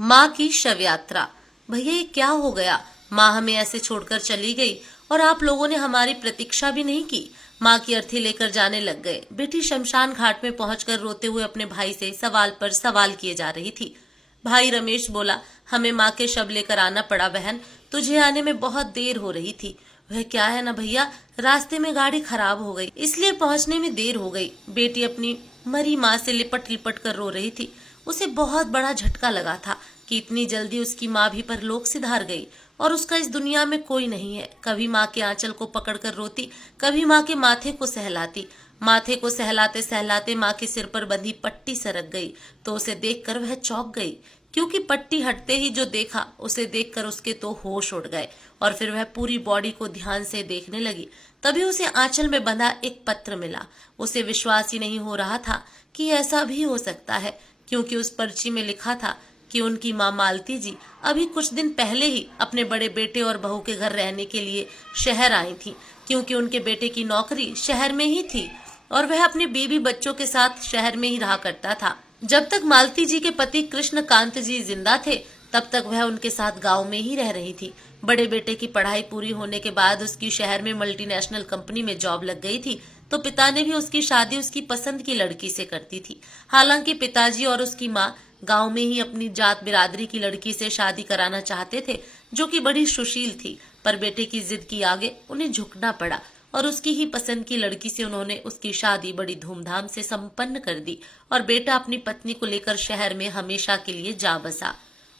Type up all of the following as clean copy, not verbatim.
माँ की शव यात्रा। भैया ये क्या हो गया? माँ हमें ऐसे छोड़कर चली गई और आप लोगों ने हमारी प्रतीक्षा भी नहीं की। माँ की अर्थी लेकर जाने लग गए। बेटी शमशान घाट में पहुंचकर रोते हुए अपने भाई से सवाल पर सवाल किए जा रही थी। भाई रमेश बोला, हमें माँ के शव लेकर आना पड़ा बहन, तुझे आने में बहुत देर हो रही थी। वह क्या है ना भैया, रास्ते में गाड़ी खराब हो गई, इसलिए पहुंचने में देर हो गई। बेटी अपनी मरी माँ से लिपट लिपट कर रो रही थी। उसे बहुत बड़ा झटका लगा था कि इतनी जल्दी उसकी माँ भी परलोक सिधार गई और उसका इस दुनिया में कोई नहीं है। कभी माँ के आंचल को पकड़कर रोती, कभी माँ के माथे को सहलाती। माथे को सहलाते सहलाते माँ के सिर पर बंधी पट्टी सरक गई तो उसे देखकर वह चौंक गई, क्योंकि पट्टी हटते ही जो देखा उसे देखकर उसके तो होश उड़ गए और फिर वह पूरी बॉडी को ध्यान से देखने लगी। तभी उसे आंचल में बंधा एक पत्र मिला। उसे विश्वास ही नहीं हो रहा था कि ऐसा भी हो सकता है, क्योंकि उस पर्ची में लिखा था कि उनकी माँ मालती जी अभी कुछ दिन पहले ही अपने बड़े बेटे और बहू के घर रहने के लिए शहर आई थी, क्योंकि उनके बेटे की नौकरी शहर में ही थी और वह अपने बीवी बच्चों के साथ शहर में ही रहा करता था। जब तक मालती जी के पति कृष्णकांत जी जिंदा थे तब तक वह उनके साथ गांव में ही रह रही थी। बड़े बेटे की पढ़ाई पूरी होने के बाद उसकी शहर में मल्टीनेशनल कंपनी में जॉब लग गई थी, तो पिता ने भी उसकी शादी उसकी पसंद की लड़की से करती थी। हालांकि पिताजी और उसकी माँ गांव में ही अपनी जात बिरादरी की लड़की से शादी कराना चाहते थे, जो कि बड़ी सुशील थी, पर बेटे की जिद की आगे उन्हें झुकना पड़ा और उसकी ही पसंद की लड़की से उन्होंने उसकी शादी बड़ी धूमधाम से संपन्न कर दी और बेटा अपनी पत्नी को लेकर शहर में हमेशा के लिए जा बसा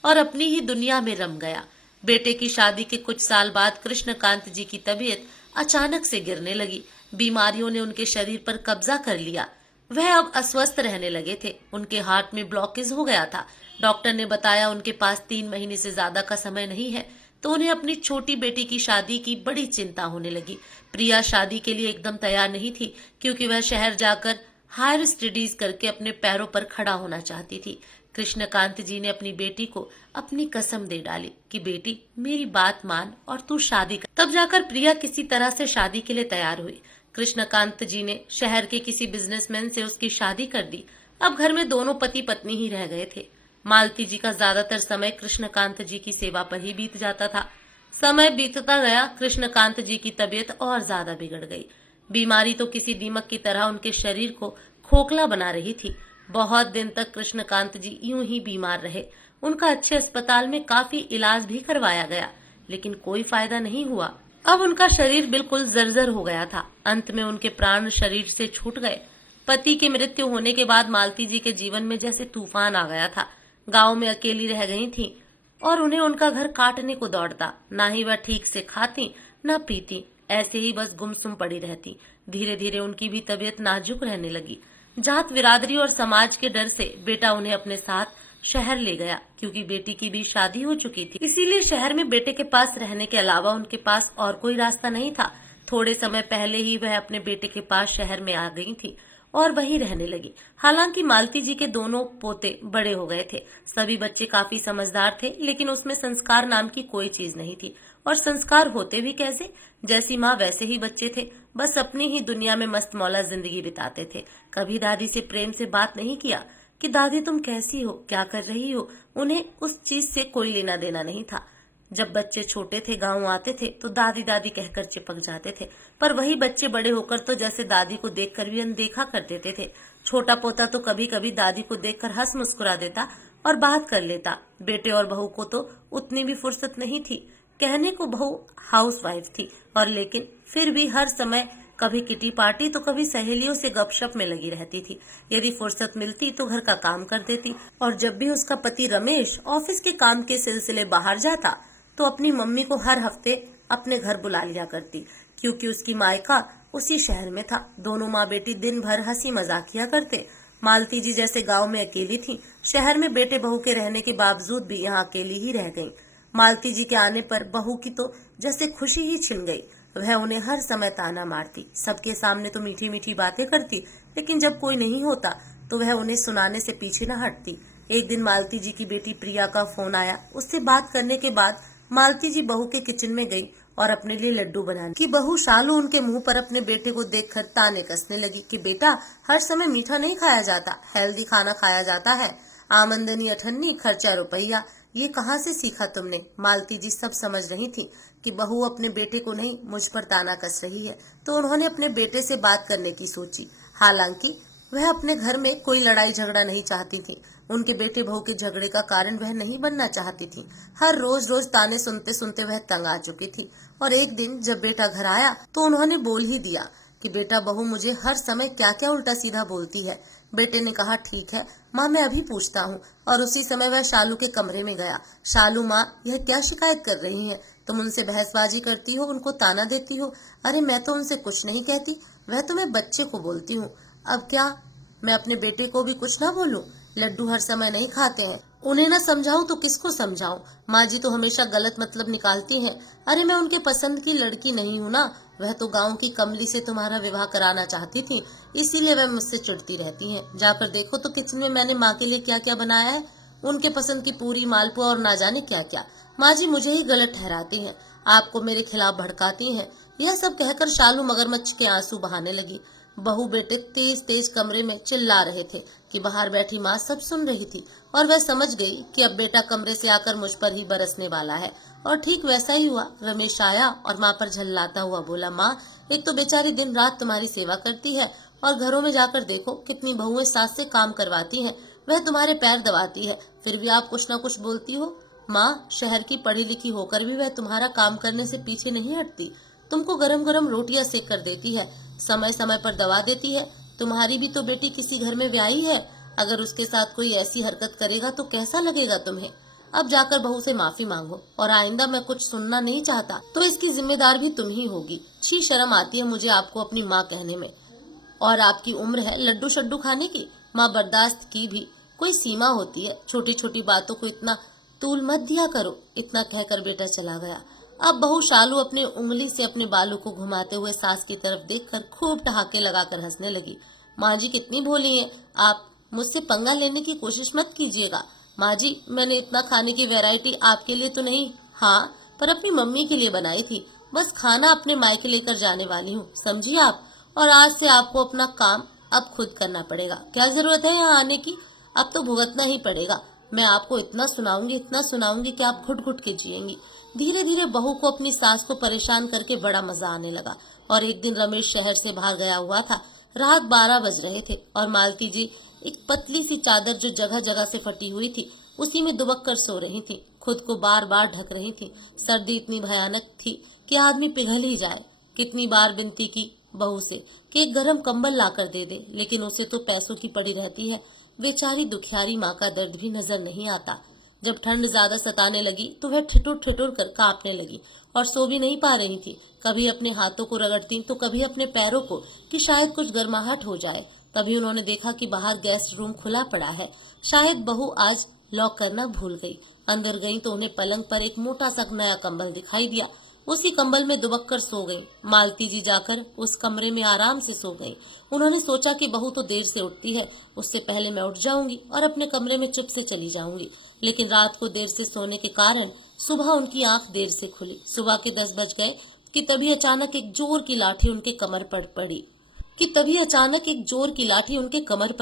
और अपनी ही दुनिया में रम गया। बेटे की शादी के कुछ साल बाद कृष्णकांत जी की तबीयत अचानक से गिरने लगी। बीमारियों ने उनके शरीर पर कब्जा कर लिया। वह अब अस्वस्थ रहने लगे थे। उनके हार्ट में ब्लॉकेज हो गया था। डॉक्टर ने बताया उनके पास 3 महीने से ज्यादा का समय नहीं है, तो उन्हें अपनी छोटी बेटी की शादी की बड़ी चिंता होने लगी। प्रिया शादी के लिए एकदम तैयार नहीं थी, क्योंकि वह शहर जाकर हायर स्टडीज करके अपने पैरों पर खड़ा होना चाहती थी। कृष्णकांत जी ने अपनी बेटी को अपनी कसम दे डाली कि बेटी मेरी बात मान और तू शादी कर। तब जाकर प्रिया किसी तरह से शादी के लिए तैयार हुई। कृष्णकांत जी ने शहर के किसी बिजनेसमैन से उसकी शादी कर दी। अब घर में दोनों पति पत्नी ही रह गए थे। मालती जी का ज्यादातर समय कृष्णकांत जी की सेवा पर ही बीत जाता था। समय बीतता गया, कृष्णकांत जी की तबीयत और ज्यादा बिगड़ गई। बीमारी तो किसी दीमक की तरह उनके शरीर को खोखला बना रही थी। बहुत दिन तक कृष्णकांत जी यूं ही बीमार रहे। उनका अच्छे अस्पताल में काफी इलाज भी करवाया गया, लेकिन कोई फायदा नहीं हुआ। अब उनका शरीर बिल्कुल जर्जर हो गया था। अंत में उनके प्राण शरीर से छूट गए। पति की मृत्यु होने के बाद मालती जी के जीवन में जैसे तूफान आ गया था। गांव में अकेली रह गई थी और उन्हें उनका घर काटने को दौड़ता। ना ही वह ठीक से खाती न पीती, ऐसे ही बस गुमसुम पड़ी रहती। धीरे धीरे उनकी भी तबीयत नाजुक रहने लगी। जात बिरादरी और समाज के डर से बेटा उन्हें अपने साथ शहर ले गया, क्योंकि बेटी की भी शादी हो चुकी थी। इसीलिए शहर में बेटे के पास रहने के अलावा उनके पास और कोई रास्ता नहीं था। थोड़े समय पहले ही वह अपने बेटे के पास शहर में आ गई थी और वहीं रहने लगी। हालांकि मालती जी के दोनों पोते बड़े हो गए थे। सभी बच्चे काफी समझदार थे, लेकिन उसमें संस्कार नाम की कोई चीज नहीं थी। और संस्कार होते भी कैसे? जैसी माँ वैसे ही बच्चे थे, बस अपनी ही दुनिया में मस्त मौला जिंदगी बिताते थे। कभी दादी से प्रेम से बात नहीं किया कि दादी तुम कैसी हो, क्या कर रही हो। उन्हें उस चीज से कोई लेना देना नहीं था। जब बच्चे छोटे थे, गांव आते थे तो दादी दादी कहकर चिपक जाते थे, पर वही बच्चे बड़े होकर तो जैसे दादी को देखकर भी अनदेखा कर देते थे। छोटा पोता तो कभी कभी दादी को देखकर हंस मुस्कुरा देता और बात कर लेता। बेटे और बहू को तो उतनी भी फुर्सत नहीं थी। कहने को बहू हाउसवाइफ थी, और लेकिन फिर भी हर समय कभी किटी पार्टी तो कभी सहेलियों से गपशप में लगी रहती थी। यदि फुर्सत मिलती तो घर का काम कर देती, और जब भी उसका पति रमेश ऑफिस के काम के सिलसिले बाहर जाता तो अपनी मम्मी को हर हफ्ते अपने घर बुला लिया करती, क्योंकि उसकी मायका उसी शहर में था। दोनों माँ बेटी दिन भर हंसी मजाक किया करते। मालती जी जैसे गांव में अकेली थी, शहर में बेटे बहू के रहने के बावजूद भी यहाँ अकेली ही रह गईं। मालती जी के आने पर बहू की तो जैसे खुशी ही छिन गई। वह उन्हें हर समय ताना मारती, सबके सामने तो मीठी मीठी बातें करती, लेकिन जब कोई नहीं होता तो वह उन्हें सुनाने से पीछे न हटती। एक दिन मालती जी की बेटी प्रिया का फोन आया। उससे बात करने के बाद मालती जी बहू के किचन में गई और अपने लिए लड्डू बनाने की बहू शालू उनके मुंह पर अपने बेटे को देखकर ताने कसने लगी कि बेटा, हर समय मीठा नहीं खाया जाता, हेल्दी खाना खाया जाता है। आमदनी अठन्नी, खर्चा रुपया। ये कहाँ से सीखा तुमने? मालती जी सब समझ रही थी कि बहू अपने बेटे को नहीं मुझ पर ताना कस रही है, तो उन्होंने अपने बेटे से बात करने की सोची। हालांकि वह अपने घर में कोई लड़ाई झगड़ा नहीं चाहती थी। उनके बेटे बहू के झगड़े का कारण वह नहीं बनना चाहती थी। हर रोज रोज ताने सुनते सुनते वह तंग आ चुकी थी। और एक दिन जब बेटा घर आया तो उन्होंने बोल ही दिया कि बेटा बहू मुझे हर समय क्या क्या उल्टा सीधा बोलती है। बेटे ने कहा ठीक है माँ, मैं अभी पूछता हूँ। और उसी समय वह शालू के कमरे में गया। शालू माँ, यह क्या शिकायत कर रही है? तुम उनसे बहसबाजी करती हो, उनको ताना देती हो। अरे मैं तो उनसे कुछ नहीं कहती, वह तो मैं बच्चे को बोलती हूँ। अब क्या मैं अपने बेटे को भी कुछ ना बोलूं? लड्डू हर समय नहीं खाते हैं, उन्हें ना समझाऊं तो किसको समझाऊं? माँ जी तो हमेशा गलत मतलब निकालती हैं। अरे मैं उनके पसंद की लड़की नहीं हूँ ना, वह तो गांव की कमली से तुम्हारा विवाह कराना चाहती थी, इसीलिए वह मुझसे चिढ़ती रहती हैं। जाकर देखो तो किचन में मैंने माँ के लिए क्या क्या बनाया है, उनके पसंद की पूरी, मालपुआ और ना जाने क्या क्या। माँ जी मुझे ही गलत ठहराती हैं, आपको मेरे खिलाफ भड़काती हैं। यह सब कहकर शालू मगरमच्छ के आंसू बहाने लगी। बहू बेटे तेज तेज कमरे में चिल्ला रहे थे कि बाहर बैठी माँ सब सुन रही थी और वह समझ गई कि अब बेटा कमरे से आकर मुझ पर ही बरसने वाला है। और ठीक वैसा ही हुआ। रमेश आया और माँ पर झल्लाता हुआ बोला, माँ एक तो बेचारी दिन रात तुम्हारी सेवा करती है और घरों में जाकर देखो कितनी बहुएं सास से काम करवाती हैं, वह तुम्हारे पैर दबाती है, फिर भी आप कुछ न कुछ बोलती हो। माँ शहर की पढ़ी लिखी होकर भी वह तुम्हारा काम करने से पीछे नहीं हटती, तुमको गरम गरम रोटियां सेक कर देती है, समय समय पर दवा देती है। तुम्हारी भी तो बेटी किसी घर में ब्याही है, अगर उसके साथ कोई ऐसी हरकत करेगा तो कैसा लगेगा तुम्हें? अब जाकर बहू से माफी मांगो और आइंदा मैं कुछ सुनना नहीं चाहता तो इसकी जिम्मेदार भी तुम ही होगी। छी शर्म आती है मुझे आपको अपनी माँ कहने में। और आपकी उम्र है लड्डू शड्डू खाने की? माँ बर्दाश्त की भी कोई सीमा होती है, छोटी छोटी बातों को इतना तूल मत दिया करो। इतना कहकर बेटा चला गया। अब बहू शालू अपनी उंगली से अपने बालों को घुमाते हुए सास की तरफ देखकर खूब ठहाके लगाकर हंसने लगी। माँ जी कितनी भोली हैं आप, मुझसे पंगा लेने की कोशिश मत कीजिएगा। माँ जी मैंने इतना खाने की वैरायटी आपके लिए तो नहीं, हाँ पर अपनी मम्मी के लिए बनाई थी, बस खाना अपने मायके लेकर जाने वाली हूँ, समझिए आप। और आज से आपको अपना काम अब खुद करना पड़ेगा। क्या जरूरत है यहाँ आने की, अब तो भुगतना ही पड़ेगा। मैं आपको इतना सुनाऊंगी कि आप घुट घुट के जिएंगी। धीरे धीरे बहू को अपनी सास को परेशान करके बड़ा मजा आने लगा। और एक दिन रमेश शहर से बाहर गया हुआ था। रात 12 बज रहे थे और मालती जी एक पतली सी चादर जो जगह जगह से फटी हुई थी उसी में दुबक कर सो रही थी, खुद को बार बार ढक रही थी। सर्दी इतनी भयानक थी कि आदमी पिघल ही जाए। कितनी बार विनती की बहू से कि एक गर्म कंबल लाकर दे दे, लेकिन उसे तो पैसों की पड़ी रहती है। बेचारी दुखियारी माँ का दर्द भी नजर नहीं आता। जब ठंड ज्यादा सताने लगी तो वह ठिठुर ठिठुर कर कांपने लगी और सो भी नहीं पा रही थी। कभी अपने हाथों को रगड़ती तो कभी अपने पैरों को कि शायद कुछ गर्माहट हो जाए। तभी उन्होंने देखा कि बाहर गेस्ट रूम खुला पड़ा है। शायद बहू आज लॉक करना भूल गई। अंदर गई तो उन्हें पलंग पर एक मोटा सा नया कंबल दिखाई दिया। उसी कंबल में दुबक कर सो गई। मालती जी जाकर उस कमरे में आराम से सो गई। उन्होंने सोचा कि बहू तो देर से उठती है, उससे पहले मैं उठ जाऊंगी और अपने कमरे में चुप से चली जाऊंगी। लेकिन रात को देर से सोने के कारण सुबह उनकी आंख देर से खुली। सुबह के 10 बज गए कि तभी अचानक एक जोर की लाठी उनके कमर पर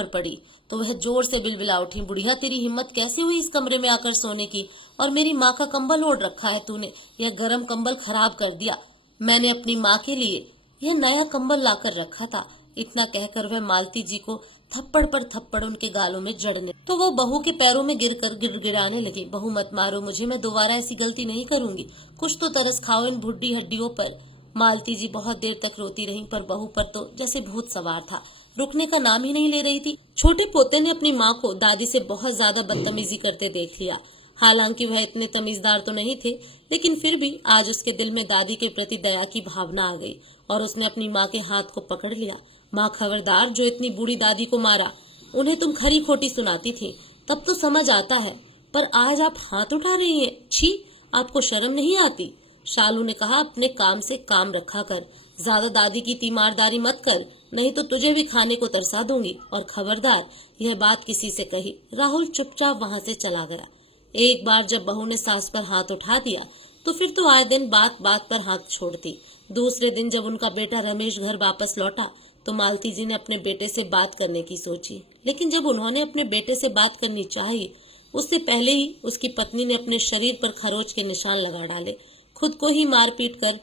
पड़ी तो वह जोर से बिलबिला उठी, बुढ़िया तेरी हिम्मत कैसे हुई इस कमरे में आकर सोने की, और मेरी माँ का कंबल ओढ़ रखा है तूने, यह गर्म कंबल खराब कर दिया। मैंने अपनी माँ के लिए यह नया कंबल लाकर रखा था। इतना कहकर वह मालती जी को थप्पड़ पर थप्पड़ उनके गालों में जड़ने तो वो बहू के पैरों में गिरकर गिड़गिड़ाने लगी। बहू मत मारो मुझे, मैं दोबारा ऐसी गलती नहीं करूंगी, कुछ तो तरस खाओ इन बुढ़ी हड्डियों पर। मालती जी बहुत देर तक रोती रहीं, पर बहू पर तो जैसे भूत सवार था, रुकने का नाम ही नहीं ले रही थी। छोटे पोते ने अपनी माँ को दादी से बहुत ज्यादा बदतमीजी करते देख लिया। हालांकि वह इतने तमीजदार तो नहीं थे, लेकिन फिर भी आज उसके दिल में दादी के प्रति दया की भावना आ गई और उसने अपनी माँ के हाथ को पकड़ लिया। माँ खबरदार, जो इतनी बूढ़ी दादी को मारा उन्हें तुम खरी खोटी सुनाती थी, तब तो समझ आता है, पर आज आप हाथ उठा रही हैं। छी, आपको शर्म नहीं आती? शालू ने कहा, अपने काम से काम रखा कर, ज्यादा दादी की तीमारदारी मत कर, नहीं तो तुझे भी खाने को तरसा दूंगी। और खबरदार, यह बात किसी से कही। राहुल चुपचाप वहां से चला गया। एक बार जब बहू ने सास पर हाथ उठा दिया तो फिर तो आए दिन बात बात पर हाथ छोड़ती। दूसरे दिन जब उनका बेटा रमेश घर वापस लौटा तो मालती जी ने अपने बेटे से बात करने की सोची, लेकिन जब उन्होंने अपने बेटे से बात करनी चाही, उससे पहले ही उसकी पत्नी ने अपने शरीर पर खरोच के निशान लगा डाले, खुद को ही मार पीट कर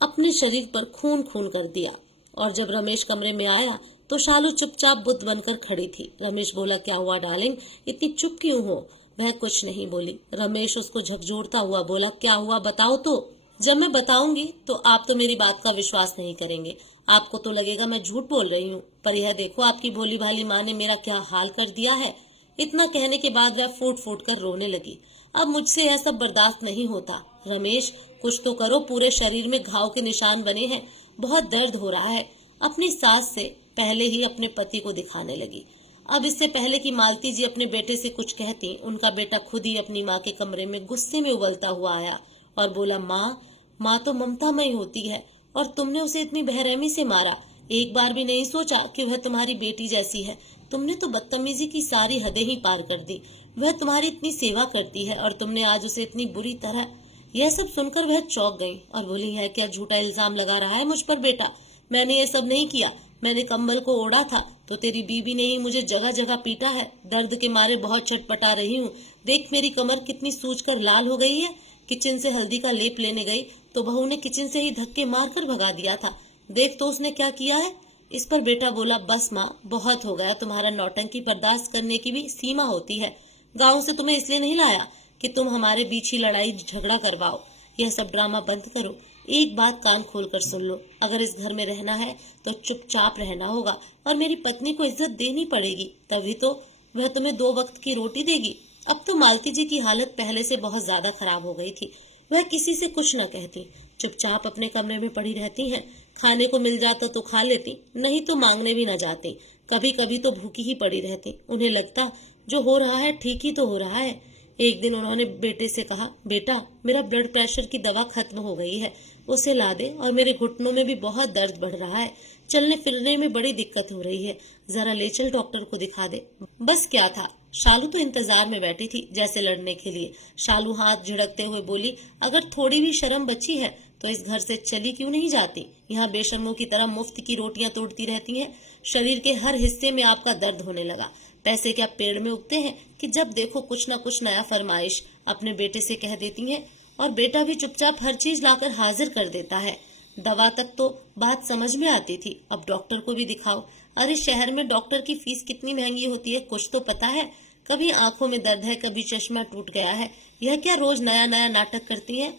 अपने शरीर पर खून खून कर दिया। और जब रमेश कमरे में आया तो शालू चुपचाप बुद्ध बनकर खड़ी थी। रमेश बोला, क्या हुआ डार्लिंग, इतनी चुप क्यों हो? वह कुछ नहीं बोली। रमेश उसको झकझोरता हुआ बोला, क्या हुआ बताओ तो। जब मैं बताऊंगी तो आप तो मेरी बात का विश्वास नहीं करेंगे, आपको तो लगेगा मैं झूठ बोल रही हूँ, पर यह देखो आपकी भोली भाली माँ ने मेरा क्या हाल कर दिया है। इतना कहने के बाद वह फूट फूट कर रोने लगी। अब मुझसे यह सब बर्दाश्त नहीं होता। रमेश, कुछ तो करो, पूरे शरीर में घाव के निशान बने हैं, बहुत दर्द हो रहा है। अपनी सास से पहले ही अपने पति को दिखाने लगी। अब इससे पहले कि मालती जी अपने बेटे से कुछ कहती, उनका बेटा खुद ही अपनी माँ के कमरे में गुस्से में उबलता हुआ आया और बोला, माँ तो ममतामयी होती है और तुमने उसे इतनी बेरहमी से मारा। एक बार भी नहीं सोचा कि वह तुम्हारी बेटी जैसी है। तुमने तो बदतमीजी की सारी हदें ही पार कर दी। वह तुम्हारी इतनी सेवा करती है और तुमने आज उसे इतनी बुरी तरह। यह सब सुनकर वह चौंक गई और बोली, है क्या झूठा इल्जाम लगा रहा है मुझ पर बेटा? मैंने ये सब नहीं किया। मैंने कंबल को ओढ़ा था तो तेरी बीबी ने ही मुझे जगह जगह पीटा है। दर्द के मारे बहुत छटपटा रही हूँ। देख मेरी कमर कितनी सूजकर लाल हो गई है। किचन से हल्दी का लेप लेने गई तो बहू ने किचन से ही धक्के मारकर भगा दिया था। देख तो उसने क्या किया है। इस पर बेटा बोला, बस माँ, बहुत हो गया तुम्हारा नौटंकी, बर्दाश्त करने की भी सीमा होती है। गाँव से तुम्हें इसलिए नहीं लाया कि तुम हमारे बीच ही लड़ाई झगड़ा करवाओ। यह सब ड्रामा बंद करो। एक बात कान खोल कर सुन लो, अगर इस घर में रहना है तो चुपचाप रहना होगा और मेरी पत्नी को इज्जत देनी पड़ेगी, तभी तो वह तुम्हें 2 वक्त की रोटी देगी। अब तो मालती जी की हालत पहले से बहुत ज्यादा खराब हो गई थी। वह किसी से कुछ न कहती, चुपचाप अपने कमरे में पड़ी रहती हैं। खाने को मिल जाता तो खा लेती, नहीं तो मांगने भी न जाती। कभी कभी तो भूखी ही पड़ी रहती। उन्हें लगता जो हो रहा है ठीक ही तो हो रहा है। एक दिन उन्होंने बेटे से कहा, बेटा मेरा ब्लड प्रेशर की दवा खत्म हो गई है, उसे ला दे, और मेरे घुटनों में भी बहुत दर्द बढ़ रहा है, चलने फिरने में बड़ी दिक्कत हो रही है, जरा ले चल डॉक्टर को दिखा दे। बस क्या था, शालू तो इंतजार में बैठी थी जैसे लड़ने के लिए। शालू हाथ झिड़कते हुए बोली, अगर थोड़ी भी शर्म बची है तो इस घर से चली क्यों नहीं जाती? यहाँ बेशर्मों की तरह मुफ्त की रोटियां तोड़ती रहती हैं। शरीर के हर हिस्से में आपका दर्द होने लगा। पैसे क्या पेड़ में उगते हैं कि जब देखो कुछ न कुछ नया फरमाइश अपने बेटे से कह देती हैं, और बेटा भी चुपचाप हर चीज लाकर हाजिर कर देता है। दवा तक तो बात समझ में आती थी, अब डॉक्टर को भी दिखाओ। अरे शहर में डॉक्टर की फीस कितनी महंगी होती है, कुछ तो पता है? कभी आंखों में दर्द है, कभी चश्मा टूट गया है, यह क्या रोज नया नया नाटक करती है?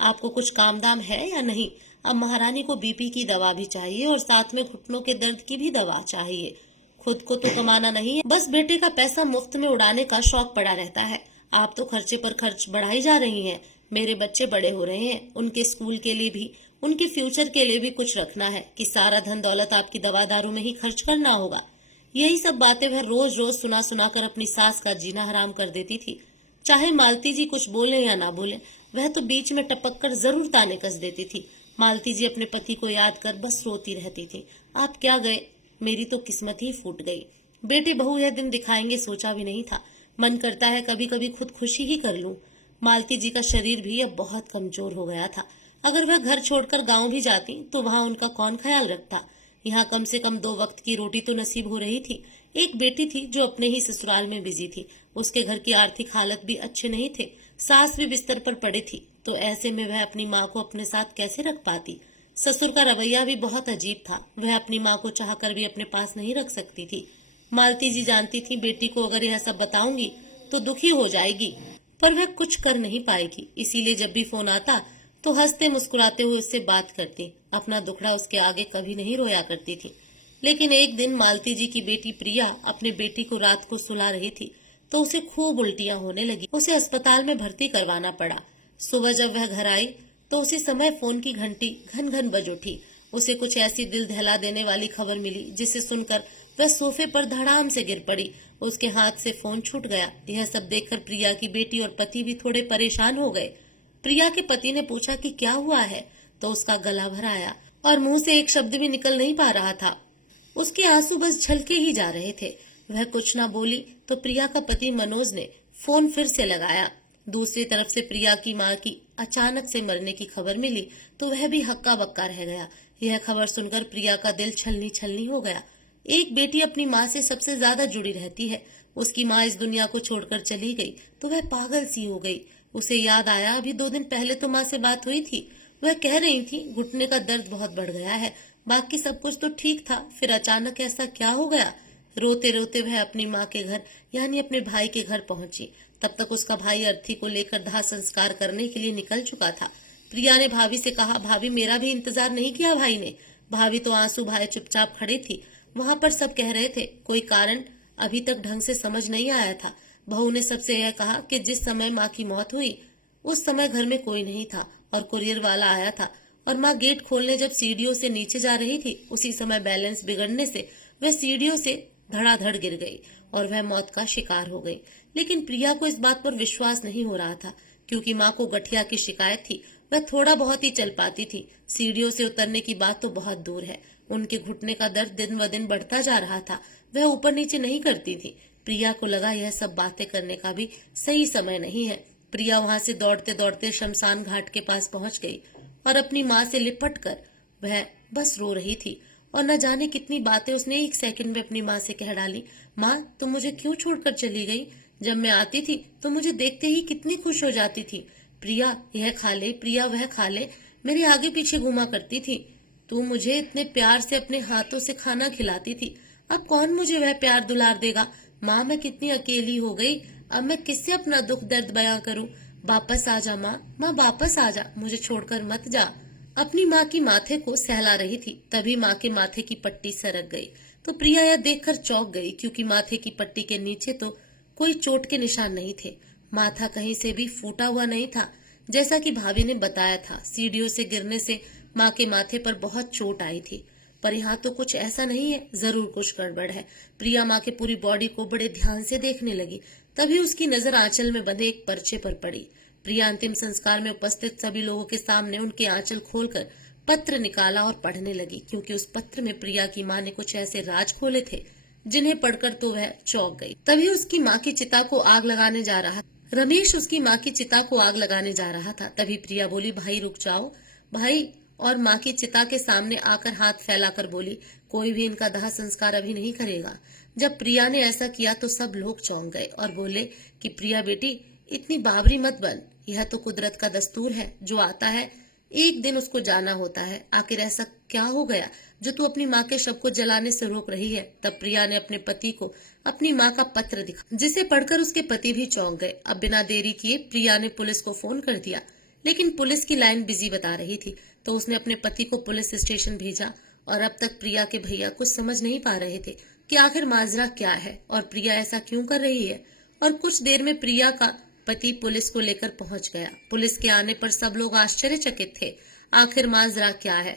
आपको कुछ काम दाम है या नहीं? अब महारानी को बीपी की दवा भी चाहिए और साथ में घुटनों के दर्द की भी दवा चाहिए। खुद को तो कमाना नहीं है, बस बेटे का पैसा मुफ्त में उड़ाने का शौक पड़ा रहता है। आप तो खर्चे पर खर्च बढ़ाई जा रही हैं। मेरे बच्चे बड़े हो रहे हैं, उनके स्कूल के लिए भी, उनके फ्यूचर के लिए भी कुछ रखना है कि सारा धन दौलत आपकी दवा दारू में ही खर्च करना होगा। यही सब बातें वह रोज रोज सुना सुना कर अपनी सास का जीना हराम कर देती थी। चाहे मालती जी कुछ बोले या ना बोले, वह तो बीच में टपक कर जरूर ताने कस देती थी। मालती जी अपने पति को याद कर बस रोती रहती थी। आप क्या गए, मेरी तो किस्मत ही फूट गई। बेटे बहू यह दिन दिखाएंगे सोचा भी नहीं था। मन करता है कभी कभी खुद खुशी ही कर लूं। मालती जी का शरीर भी अब बहुत कमजोर हो गया था। अगर वह घर छोड़कर गांव भी जाती तो वहां उनका कौन ख्याल रखता? यहाँ कम से कम 2 वक्त की रोटी तो नसीब हो रही थी। एक बेटी थी जो अपने ही ससुराल में बिजी थी। उसके घर की आर्थिक हालत भी अच्छे नहीं थे। सास भी बिस्तर पर पड़ी थी, तो ऐसे में वह अपनी माँ को अपने साथ कैसे रख पाती? ससुर का रवैया भी बहुत अजीब था। वह अपनी माँ को चाहकर भी अपने पास नहीं रख सकती थी। मालती जी जानती थी बेटी को अगर यह सब बताऊंगी तो दुखी हो जाएगी, पर वह कुछ कर नहीं पाएगी। इसीलिए जब भी फोन आता तो हंसते मुस्कुराते हुए उससे बात करती। अपना दुखड़ा उसके आगे कभी नहीं रोया करती थी। लेकिन एक दिन मालती जी की बेटी प्रिया अपनी बेटी को रात को सुला रही थी तो उसे खूब उल्टियां होने लगी। उसे अस्पताल में भर्ती करवाना पड़ा। सुबह जब वह घर आई तो उसी समय फोन की घंटी घन घन बज उठी। उसे कुछ ऐसी दिल दहला देने वाली खबर मिली जिसे सुनकर वह सोफे पर धड़ाम से गिर पड़ी। उसके हाथ से फोन छूट गया। यह सब देखकर प्रिया की बेटी और पति भी थोड़े परेशान हो गए। प्रिया के पति ने पूछा कि क्या हुआ है, तो उसका गला भर आया और मुंह से एक शब्द भी निकल नहीं पा रहा था। उसके आंसू बस झलके ही जा रहे थे। वह कुछ ना बोली तो प्रिया का पति मनोज ने फोन फिर से लगाया। दूसरी तरफ से प्रिया की माँ की अचानक से मरने की खबर मिली तो वह भी हक्का बक्का रह गया। यह खबर सुनकर प्रिया का दिल छलनी छलनी हो गया। एक बेटी अपनी माँ से सबसे ज्यादा जुड़ी रहती है। उसकी माँ इस दुनिया को छोड़कर चली गई तो वह पागल सी हो गई। उसे याद आया अभी 2 दिन पहले तो माँ से बात हुई थी। वह कह रही थी घुटने का दर्द बहुत बढ़ गया है, बाकी सब कुछ तो ठीक था, फिर अचानक ऐसा क्या हो गया। रोते रोते वह अपनी माँ के घर यानी अपने भाई के घर पहुंची। तब तक उसका भाई अर्थी को लेकर दाह संस्कार करने के लिए निकल चुका था। प्रिया ने भाभी से कहा, भाभी मेरा भी इंतजार नहीं किया भाई ने। भाभी तो आंसू बहाए चुपचाप खड़ी थी। वहां पर सब कह रहे थे, कोई कारण अभी तक ढंग से समझ नहीं आया था। बहू ने सबसे यह कहा कि जिस समय माँ की मौत हुई उस समय घर में कोई नहीं था और कुरियर वाला आया था और माँ गेट खोलने जब सीढ़ियों से नीचे जा रही थी उसी समय बैलेंस बिगड़ने से वह सीढ़ियों से धड़ाधड़ गिर गई और वह मौत का शिकार हो गई। लेकिन प्रिया को इस बात पर विश्वास नहीं हो रहा था क्योंकि माँ को गठिया की शिकायत थी। वह थोड़ा बहुत ही चल पाती थी, सीढ़ियों से उतरने की बात तो बहुत दूर है। उनके घुटने का दर्द दिन ब दिन बढ़ता जा रहा था। वह ऊपर नीचे नहीं करती थी। प्रिया को लगा यह सब बातें करने का भी सही समय नहीं है। प्रिया वहां से दौड़ते दौड़ते शमशान घाट के पास पहुंच गई और अपनी माँ से लिपट कर वह बस रो रही थी और न जाने कितनी बातें उसने 1 सेकंड में अपनी माँ से कह डाली। माँ, तुम मुझे क्यों छोड़कर चली गई? जब मैं आती थी तो मुझे देखते ही कितनी खुश हो जाती थी। प्रिया यह खा ले, प्रिया वह खा ले, मेरे आगे पीछे घुमा करती थी। तू मुझे इतने प्यार से अपने हाथों से खाना खिलाती थी, अब कौन मुझे वह प्यार दुलार देगा? माँ, मैं कितनी अकेली हो गई, अब मैं किससे अपना दुख दर्द बयां करूं? वापस आ जा माँ, माँ वापस आ जा, मुझे छोड़कर मत जा। अपनी माँ की माथे को सहला रही थी, तभी माँ के माथे की पट्टी सरक गई तो प्रिया यह देखकर चौंक गई क्योंकि माथे की पट्टी के नीचे तो कोई चोट के निशान नहीं थे। माथा कहीं से भी फूटा हुआ नहीं था। जैसा कि भाभी ने बताया था, सीढ़ियों से गिरने से माँ के माथे पर बहुत चोट आई थी, पर यहाँ तो कुछ ऐसा नहीं है, जरूर कुछ गड़बड़ है। प्रिया माँ के पूरी बॉडी को बड़े ध्यान से देखने लगी। तभी उसकी नजर आंचल में बंधे एक पर्चे पर पड़ी। प्रिया अंतिम संस्कार में उपस्थित सभी लोगों के सामने उनके आंचल खोलकर पत्र निकाला और पढ़ने लगी क्योंकि उस पत्र में प्रिया की माँ ने कुछ ऐसे राज खोले थे जिन्हें पढ़कर तो वह चौंक गई। तभी उसकी माँ की चिता को आग लगाने जा रहा रमेश उसकी माँ की चिता को आग लगाने जा रहा था। तभी प्रिया बोली, भाई रुक जाओ। भाई और माँ की चिता के सामने आकर हाथ फैलाकर बोली, कोई भी इनका दाह संस्कार अभी नहीं करेगा। जब प्रिया ने ऐसा किया तो सब लोग चौंक गए और बोले कि प्रिया बेटी इतनी बावरी मत बन, यह तो कुदरत का दस्तूर है, जो आता है एक दिन उसको जाना होता है। आखिर ऐसा क्या हो गया जो तू अपनी माँ के शव को जलाने से रोक रही है? तब प्रिया ने अपने पति को अपनी माँ का पत्र दिखा जिसे पढ़कर उसके पति भी चौंक गए। अब बिना देरी किए प्रिया ने पुलिस को फोन कर दिया, लेकिन पुलिस की लाइन बिजी बता रही थी तो उसने अपने पति को पुलिस स्टेशन भेजा और अब तक प्रिया के भैया कुछ समझ नहीं पा रहे थे कि आखिर माजरा क्या है और प्रिया ऐसा क्यों कर रही है। और कुछ देर में प्रिया का पति पुलिस को लेकर पहुंच गया। पुलिस के आने पर सब लोग आश्चर्यचकित थे, आखिर माजरा क्या है,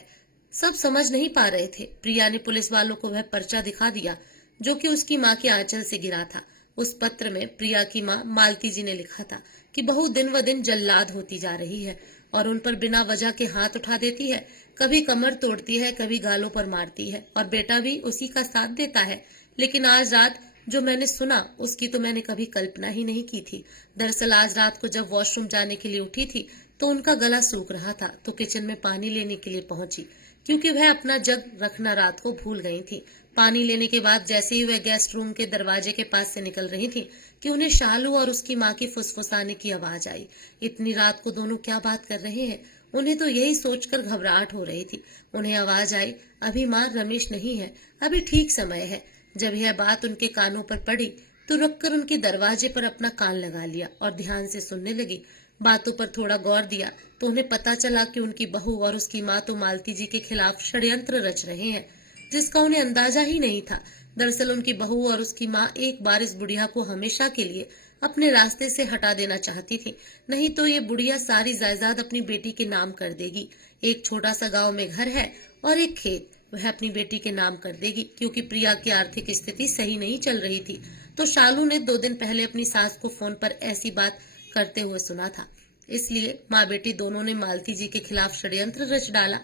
सब समझ नहीं पा रहे थे। प्रिया ने पुलिस वालों को वह पर्चा दिखा दिया जो कि उसकी माँ के आंचल से गिरा था। उस पत्र में प्रिया की माँ मालती जी ने लिखा था कि बहू दिन व दिन जल्लाद होती जा रही है और उन पर बिना वजह के हाथ उठा देती है, कभी कमर तोड़ती है, कभी गालों पर मारती है और बेटा भी उसी का साथ देता है। लेकिन आज रात जो मैंने सुना उसकी तो मैंने कभी कल्पना ही नहीं की थी। दरअसल आज रात को जब वॉशरूम जाने के लिए उठी थी तो उनका गला सूख रहा था तो किचन में पानी लेने के लिए पहुंची क्योंकि वह अपना जग रखना रात को भूल गई थी। पानी लेने के बाद जैसे ही वह गेस्ट रूम के दरवाजे के पास से निकल रही थी कि उन्हें शालू और उसकी माँ की फुसफुसाने की आवाज आई। इतनी रात को दोनों क्या बात कर रहे हैं? उन्हें तो यही सोचकर घबराहट हो रही थी। उन्हें आवाज आई, अभी माँ रमेश नहीं है, अभी ठीक समय है। जब यह बात उनके कानों पर पड़ी तो रुककर उनके दरवाजे पर अपना कान लगा लिया और ध्यान से सुनने लगी। बातों पर थोड़ा गौर दिया तो उन्हें पता चला कि उनकी बहू और उसकी माँ तो मालती जी के खिलाफ षड्यंत्र रच रहे हैं, जिसका उन्हें अंदाजा ही नहीं था। दरअसल उनकी बहू और उसकी माँ एक बार इस बुढ़िया को हमेशा के लिए अपने रास्ते से हटा देना चाहती थी, नहीं तो ये बुढ़िया सारी जायदाद अपनी बेटी के नाम कर देगी। एक छोटा सा गांव में घर है और एक खेत, वह अपनी बेटी के नाम कर देगी क्योंकि प्रिया की आर्थिक स्थिति सही नहीं चल रही थी। तो शालू ने 2 दिन पहले अपनी सास को फोन पर ऐसी बात करते हुए सुना था, इसलिए माँ बेटी दोनों ने मालती जी के खिलाफ षड्यंत्र रच डाला।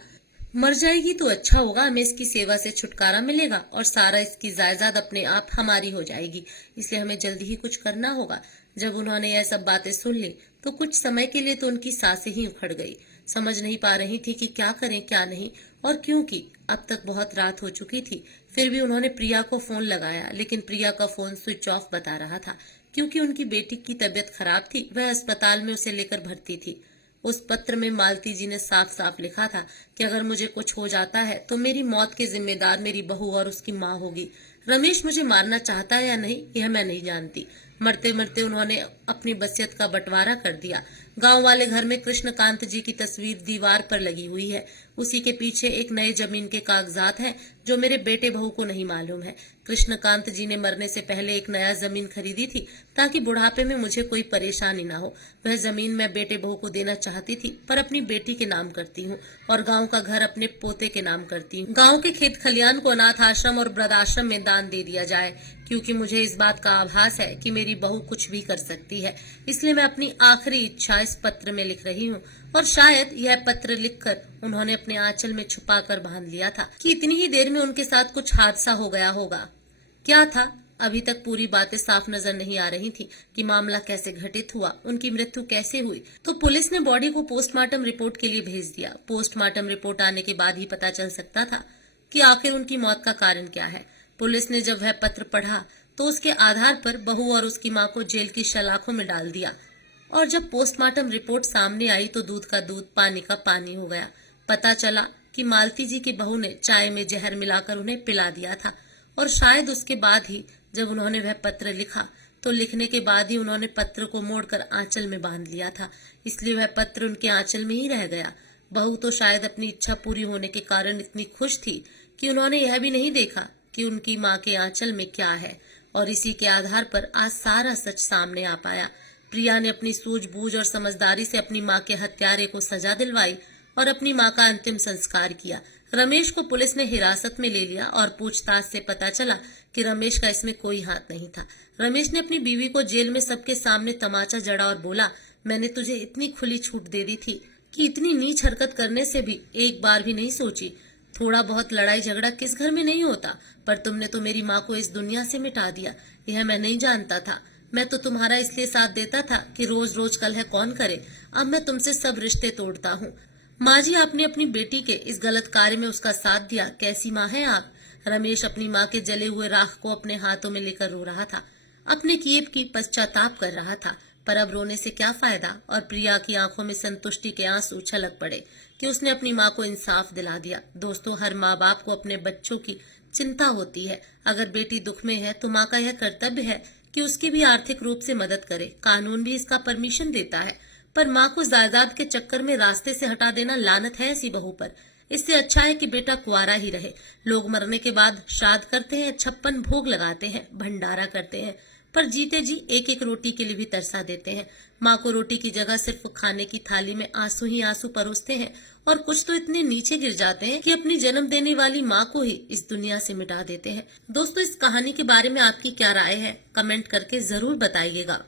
मर जाएगी तो अच्छा होगा, हमें इसकी सेवा से छुटकारा मिलेगा और सारा इसकी जायदाद अपने आप हमारी हो जाएगी, इसलिए हमें जल्दी ही कुछ करना होगा। जब उन्होंने यह सब बातें सुन ली तो कुछ समय के लिए तो उनकी सांसें ही उखड़ गई। समझ नहीं पा रही थी कि क्या करें क्या नहीं और क्यों की। अब तक बहुत रात हो चुकी थी, फिर भी उन्होंने प्रिया को फोन लगाया, लेकिन प्रिया का फोन स्विच ऑफ बता रहा था क्योंकि उनकी बेटी की तबीयत खराब थी। वह अस्पताल में उसे लेकर भर्ती थी। उस पत्र में मालती जी ने साफ साफ लिखा था कि अगर मुझे कुछ हो जाता है तो मेरी मौत के जिम्मेदार मेरी बहू और उसकी माँ होगी। रमेश मुझे मारना चाहता है या नहीं यह मैं नहीं जानती। मरते मरते उन्होंने अपनी बसियत का बंटवारा कर दिया। गांव वाले घर में कृष्णकांत जी की तस्वीर दीवार पर लगी हुई है। उसी के पीछे एक नई जमीन के कागजात हैं जो मेरे बेटे बहू को नहीं मालूम है। कृष्णकांत जी ने मरने से पहले एक नया जमीन खरीदी थी ताकि बुढ़ापे में मुझे कोई परेशानी ना हो। वह जमीन मैं बेटे बहू को देना चाहती थी, पर अपनी बेटी के नाम करती हूँ और गांव का घर अपने पोते के नाम करती हूँ। गांव के खेत खलियान को अनाथ आश्रम और वृद्धाश्रम में दान दे दिया जाए, क्योंकि मुझे इस बात का आभास है कि मेरी बहू कुछ भी कर सकती है। इसलिए मैं अपनी आखिरी इच्छा इस पत्र में लिख रही हूँ। और शायद यह पत्र लिखकर उन्होंने अपने आंचल में छुपा कर बांध लिया था कि इतनी ही देर में उनके साथ कुछ हादसा हो गया होगा। क्या था? अभी तक पूरी बातें साफ नजर नहीं आ रही थी कि मामला कैसे घटित हुआ, उनकी मृत्यु कैसे हुई। तो पुलिस ने बॉडी को पोस्टमार्टम रिपोर्ट के लिए भेज दिया। पोस्टमार्टम रिपोर्ट आने के बाद ही पता चल सकता था कि आखिर उनकी मौत का कारण क्या है। पुलिस ने जब वह पत्र पढ़ा तो उसके आधार पर बहू और उसकी मां को जेल की सलाखों में डाल दिया। और जब पोस्टमार्टम रिपोर्ट सामने आई तो दूध का दूध पानी का पानी हो गया। पता चला कि मालती जी की बहू ने चाय में जहर मिलाकर उन्हें पिला दिया था। और शायद उसके बाद ही जब उन्होंने वह पत्र लिखा तो लिखने के बाद ही उन्होंने पत्र को मोड़कर आंचल में बांध लिया था, इसलिए वह पत्र उनके आंचल में ही रह गया। बहू तो शायद अपनी इच्छा पूरी होने के कारण इतनी खुश थी कि उन्होंने यह भी नहीं देखा कि उनकी माँ के आंचल में क्या है। और इसी के आधार पर आज सारा सच सामने आ पाया। प्रिया ने अपनी सूझबूझ और समझदारी से अपनी माँ के हत्यारे को सजा दिलवाई और अपनी माँ का अंतिम संस्कार किया। रमेश को पुलिस ने हिरासत में ले लिया और पूछताछ से पता चला कि रमेश का इसमें कोई हाथ नहीं था। रमेश ने अपनी बीवी को जेल में सबके सामने तमाचा जड़ा और बोला, मैंने तुझे इतनी खुली छूट दे दी थी कि इतनी नीच हरकत करने से भी एक बार भी नहीं सोची। थोड़ा बहुत लड़ाई झगड़ा किस घर में नहीं होता, पर तुमने तो मेरी माँ को इस दुनिया से मिटा दिया। यह मैं नहीं जानता था। मैं तो तुम्हारा इसलिए साथ देता था कि रोज रोज कलह कौन करे। अब मैं तुमसे सब रिश्ते तोड़ता हूँ। माँ जी, आपने अपनी बेटी के इस गलत कार्य में उसका साथ दिया। कैसी माँ है आप? रमेश अपनी माँ के जले हुए राख को अपने हाथों में लेकर रो रहा था। अपने किए की पश्चाताप कर रहा था, पर अब रोने से क्या फायदा। और प्रिया की आंखों में संतुष्टि के आंसू छलक पड़े कि उसने अपनी माँ को इंसाफ दिला दिया। दोस्तों, हर माँ बाप को अपने बच्चों की चिंता होती है। अगर बेटी दुख में है तो माँ का यह कर्तव्य है कि उसकी भी आर्थिक रूप से मदद करे। कानून भी इसका परमिशन देता है, पर माँ को जायदाद के चक्कर में रास्ते से हटा देना लानत है ऐसी बहू पर। इससे अच्छा है कि बेटा कुंवारा ही रहे। लोग मरने के बाद श्राद्ध करते हैं, 56 भोग लगाते हैं, भंडारा करते हैं, पर जीते जी एक एक रोटी के लिए भी तरसा देते हैं। माँ को रोटी की जगह सिर्फ खाने की थाली में आंसू ही आंसू परोसते हैं, और कुछ तो इतने नीचे गिर जाते हैं कि अपनी जन्म देने वाली माँ को ही इस दुनिया से मिटा देते हैं। दोस्तों, इस कहानी के बारे में आपकी क्या राय है? कमेंट करके जरूर बताइएगा।